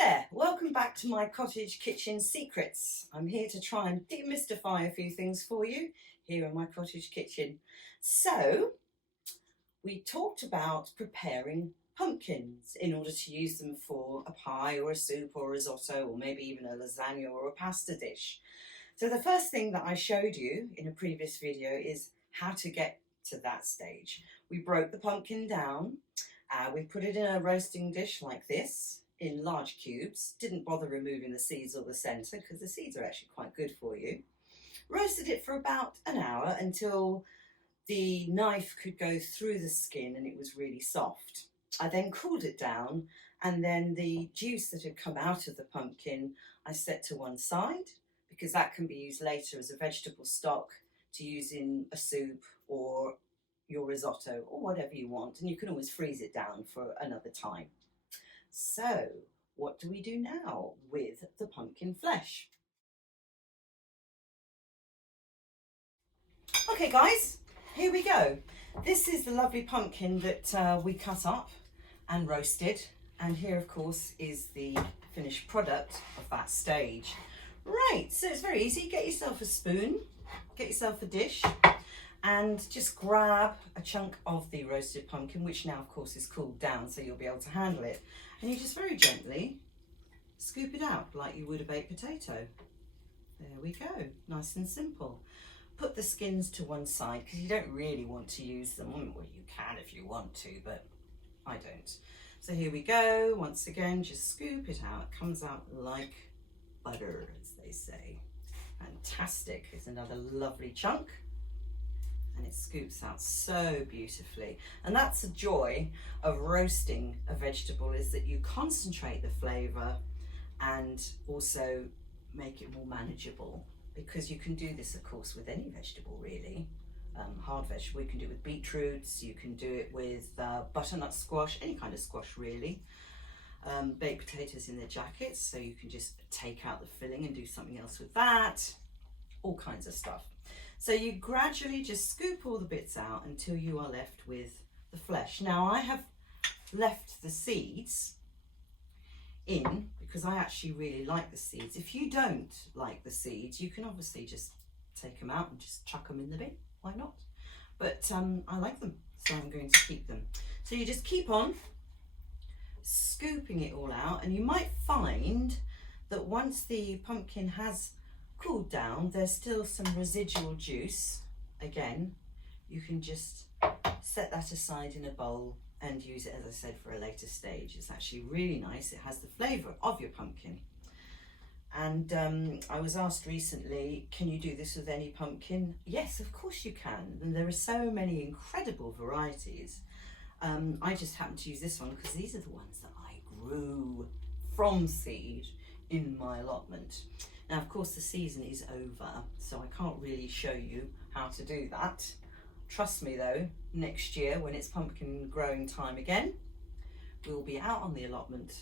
there, welcome back to my cottage kitchen secrets. I'm here to try and demystify a few things for you here in my cottage kitchen. So, we talked about preparing pumpkins in order to use them for a pie or a soup or a risotto or maybe even a lasagna or a pasta dish. So the first thing that I showed you in a previous video is how to get to that stage. We broke the pumpkin down, we put it in a roasting dish like this, in large cubes, didn't bother removing the seeds or the centre because the seeds are actually quite good for you. Roasted it for about an hour until the knife could go through the skin and it was really soft. I then cooled it down, and then the juice that had come out of the pumpkin I set to one side because that can be used later as a vegetable stock to use in a soup or your risotto or whatever you want, and you can always freeze it down for another time. So, what do we do now with the pumpkin flesh? Okay guys, here we go. This is the lovely pumpkin that we cut up and roasted, and here of course is the finished product of that stage. Right, so it's very easy. Get yourself a spoon, get yourself a dish, and just grab a chunk of the roasted pumpkin, which now of course is cooled down so you'll be able to handle it, and you just very gently scoop it out like you would a baked potato. There we go, nice and simple. Put the skins to one side because you don't really want to use them. Well, you can if you want to, but I don't. So here we go, once again, just scoop it out. It comes out like butter, as they say. Fantastic, it's another lovely chunk. And it scoops out so beautifully. And that's the joy of roasting a vegetable, is that you concentrate the flavour and also make it more manageable, because you can do this of course with any vegetable really. Hard vegetable, you can do it with beetroots, you can do it with butternut squash, any kind of squash really. Baked potatoes in their jackets, so you can just take out the filling and do something else with that. All kinds of stuff. So you gradually just scoop all the bits out until you are left with the flesh. Now I have left the seeds in because I actually really like the seeds. If you don't like the seeds, you can obviously just take them out and just chuck them in the bin. Why not? But I like them, so I'm going to keep them. So you just keep on scooping it all out, and you might find that once the pumpkin has cooled down, there's still some residual juice. Again, you can just set that aside in a bowl and use it, as I said, for a later stage. It's actually really nice. It has the flavour of your pumpkin. And I was asked recently, can you do this with any pumpkin? Yes, of course you can. And there are so many incredible varieties. I just happen to use this one because these are the ones that I grew from seed in my allotment. Now, of course, the season is over, so I can't really show you how to do that. Trust me though, next year when it's pumpkin growing time again, we'll be out on the allotment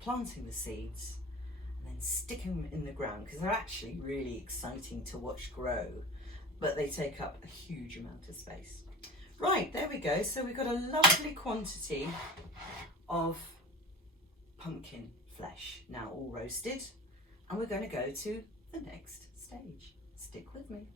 planting the seeds and then sticking them in the ground, because they're actually really exciting to watch grow, but they take up a huge amount of space. Right, there we go. So we've got a lovely quantity of pumpkin flesh now all roasted. And we're going to go to the next stage. Stick with me.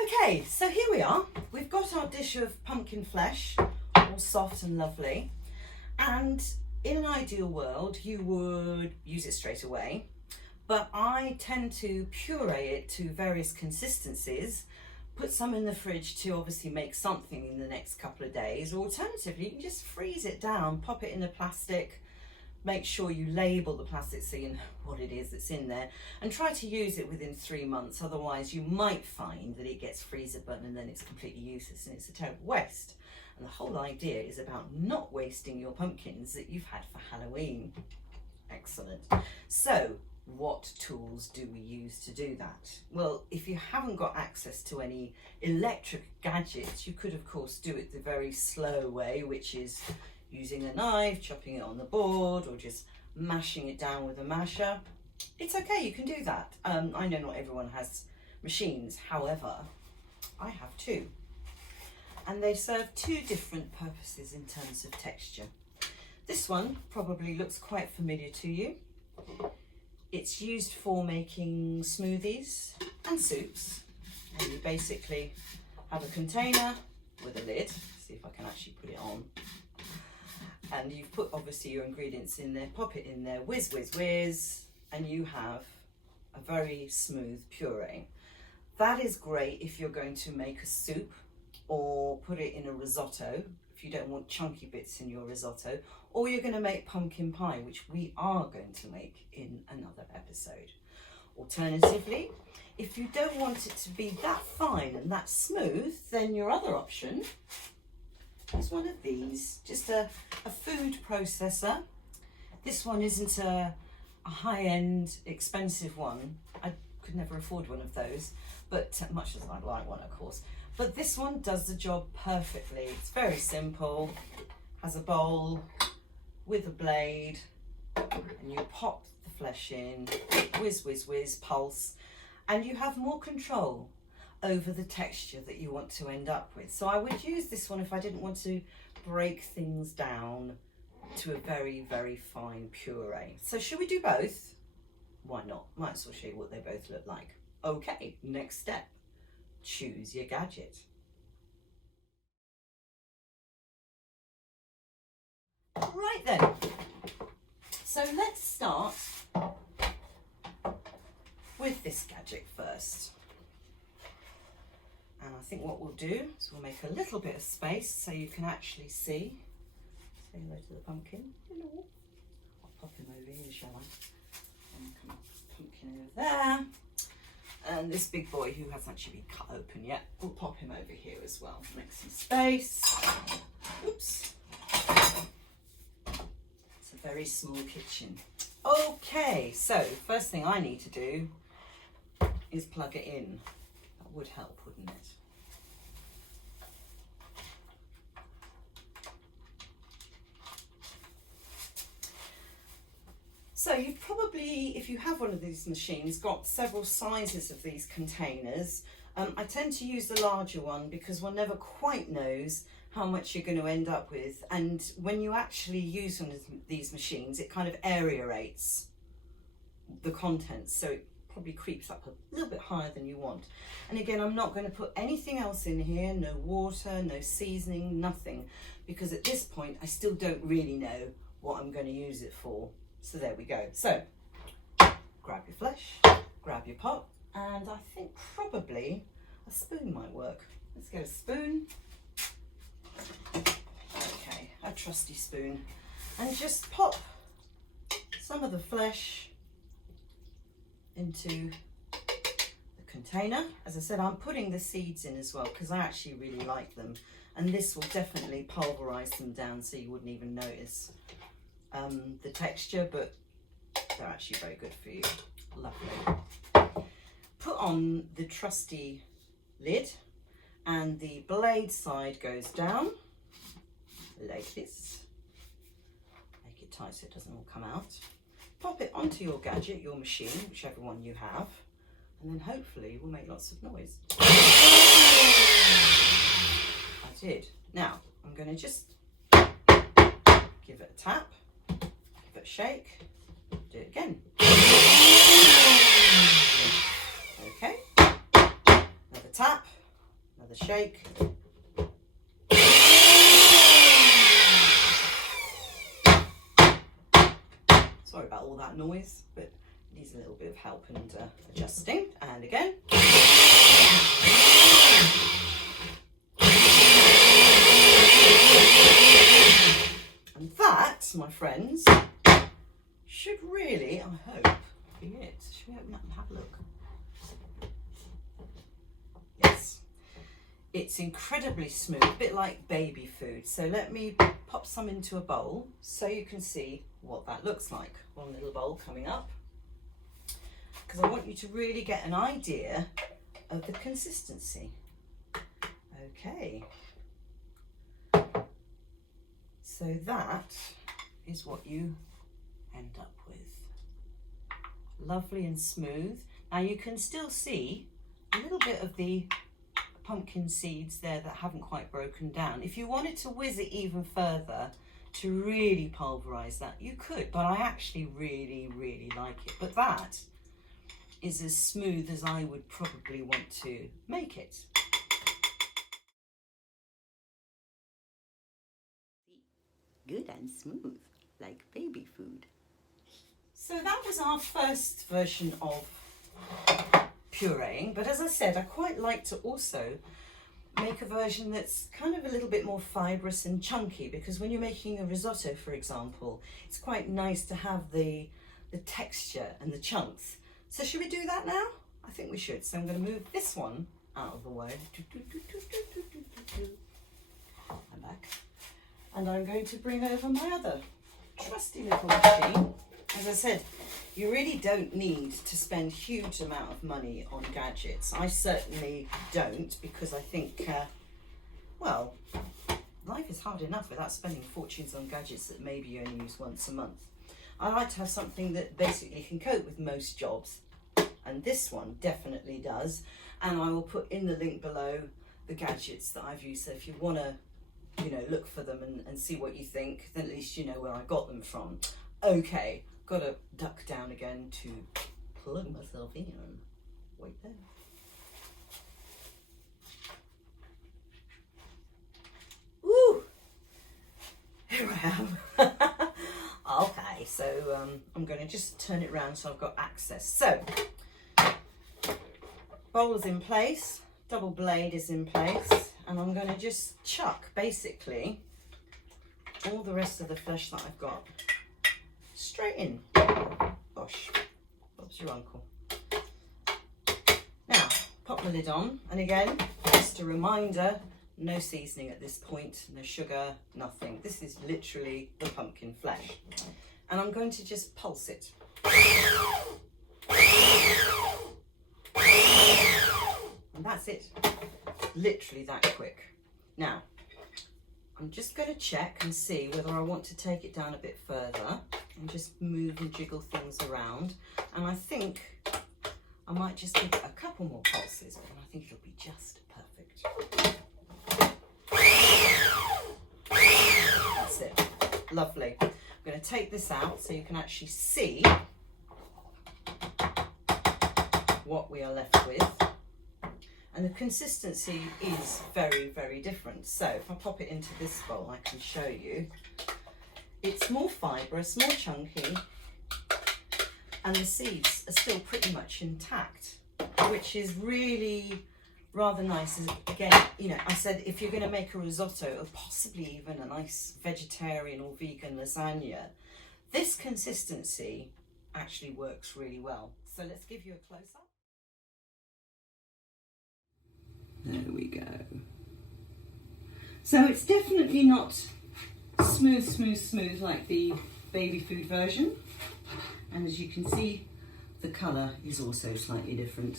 Okay, so here we are. We've got our dish of pumpkin flesh, all soft and lovely. And in an ideal world, you would use it straight away. But I tend to puree it to various consistencies, put some in the fridge to obviously make something in the next couple of days, or alternatively you can just freeze it down, pop it in a plastic, make sure you label the plastic so you know what it is that's in there, and try to use it within 3 months. Otherwise you might find that it gets freezer burnt and then it's completely useless and it's a terrible waste. And the whole idea is about not wasting your pumpkins that you've had for Halloween. Excellent. So what tools do we use to do that? Well, if you haven't got access to any electric gadgets, you could of course do it the very slow way, which is using a knife, chopping it on the board, or just mashing it down with a masher. It's okay, you can do that. I know not everyone has machines, however, I have two. and they serve two different purposes in terms of texture. This one probably looks quite familiar to you. It's used for making smoothies and soups, and you basically have a container with a lid. See if I can actually put it on. And you've put obviously your ingredients in there, pop it in there, whiz, whiz, whiz, and you have a very smooth puree. That is great if you're going to make a soup or put it in a risotto, if you don't want chunky bits in your risotto, or you're going to make pumpkin pie, which we are going to make in another episode. Alternatively, if you don't want it to be that fine and that smooth, then your other option is one of these, just a food processor. This one isn't a high-end, expensive one. I could never afford one of those, but much as I'd like one, of course. But this one does the job perfectly. It's very simple, has a bowl with a blade, and you pop the flesh in, whiz, whiz, whiz, pulse, and you have more control over the texture that you want to end up with. So I would use this one if I didn't want to break things down to a very, very fine puree. So should we do both? Why not? Might as well show you what they both look like. Okay, next step. Choose your gadget. Right then, so let's start with this gadget first. And I think what we'll do is we'll make a little bit of space so you can actually see. Say hello to the pumpkin. Hello. I'll pop him over here, shall I? And come on, pumpkin over there. And this big boy who hasn't actually been cut open yet, we'll pop him over here as well. Make some space. Oops. It's a very small kitchen. Okay, so first thing I need to do is plug it in. That would help, wouldn't it? So you've probably, if you have one of these machines, got several sizes of these containers. I tend to use the larger one because one never quite knows how much you're going to end up with. And when you actually use one of these machines, it kind of aerates the contents. So it probably creeps up a little bit higher than you want. And again, I'm not going to put anything else in here, no water, no seasoning, nothing. Because at this point, I still don't really know what I'm going to use it for. So there we go. So grab your flesh, grab your pot, and I think probably a spoon might work. Let's get a spoon. Okay, a trusty spoon. And just pop some of the flesh into the container. As I said, I'm putting the seeds in as well because I actually really like them. And this will definitely pulverize them down so you wouldn't even notice the texture, but they're actually very good for you. Lovely. Put on the trusty lid and the blade side goes down like this. Make it tight so it doesn't all come out. Pop it onto your gadget, your machine, whichever one you have, and then hopefully we'll make lots of noise. I did. Now I'm going to just give it a tap, give it a shake, do it again. Okay, another tap, another shake. Sorry about all that noise, but it needs a little bit of help and adjusting. And again. And that, my friends, should really, I hope, be it. Should we open up and have a look? Yes. It's incredibly smooth, a bit like baby food. So let me pop some into a bowl so you can see what that looks like. One little bowl coming up, because I want you to really get an idea of the consistency. Okay. So that is what you end up with. Lovely and smooth. Now you can still see a little bit of the pumpkin seeds there that haven't quite broken down. If you wanted to whiz it even further to really pulverise that, you could, but I actually really, really like it. But that is as smooth as I would probably want to make it. Good and smooth, like baby food. So that was our first version of pureeing, but as I said, I quite like to also make a version that's kind of a little bit more fibrous and chunky, because when you're making a risotto, for example, it's quite nice to have the texture and the chunks. So should we do that now? I think we should. So I'm going to move this one out of the way. I'm back. And I'm going to bring over my other trusty little machine. As I said, you really don't need to spend huge amount of money on gadgets. I certainly don't, because I think, well, life is hard enough without spending fortunes on gadgets that maybe you only use once a month. I like to have something that basically can cope with most jobs, and this one definitely does. And I will put in the link below the gadgets that I've used, so if you want to, you know, look for them and see what you think, then at least you know where I got them from. Okay, got to duck down again to plug myself in. Wait there. Woo! Here I am. Okay, so I'm going to just turn it around so I've got access. So, bowl is in place, double blade is in place, and I'm going to just chuck basically all the rest of the flesh that I've got straight in. Gosh, Bob's your uncle. Now, pop the lid on, and again, just a reminder, no seasoning at this point, no sugar, nothing. This is literally the pumpkin flesh. And I'm going to just pulse it. And that's it. Literally that quick. Now, I'm just going to check and see whether I want to take it down a bit further and just move and jiggle things around. And I think I might just give it a couple more pulses, but I think it'll be just perfect. That's it. Lovely. I'm going to take this out so you can actually see what we are left with. And the consistency is very, very different. So if I pop it into this bowl, I can show you. It's more fibrous, more chunky, and the seeds are still pretty much intact, which is really rather nice. Again, you know, I said if you're going to make a risotto or possibly even a nice vegetarian or vegan lasagna, this consistency actually works really well. So let's give you a close-up. There we go. So it's definitely not smooth like the baby food version. And as you can see, the colour is also slightly different.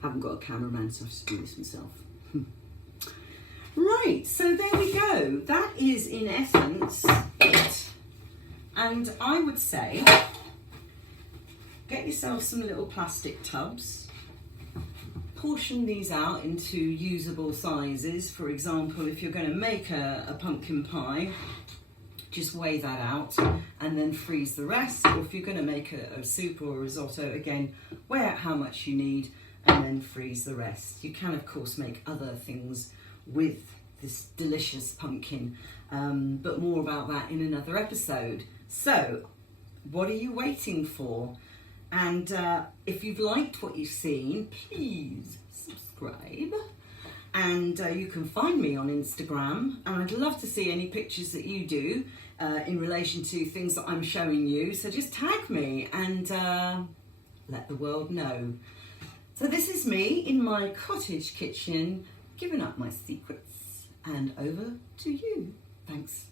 Haven't got a cameraman, so I have to do this myself. Right, so there we go. That is in essence it. And I would say, get yourself some little plastic tubs. Portion these out into usable sizes. For example, if you're going to make a pumpkin pie, just weigh that out and then freeze the rest. Or if you're going to make a soup or a risotto, again, weigh out how much you need and then freeze the rest. You can, of course, make other things with this delicious pumpkin, but more about that in another episode. So, what are you waiting for? And if you've liked what you've seen, please subscribe. And you can find me on Instagram. And I'd love to see any pictures that you do in relation to things that I'm showing you. So just tag me and let the world know. So this is me in my cottage kitchen, giving up my secrets. And over to you. Thanks.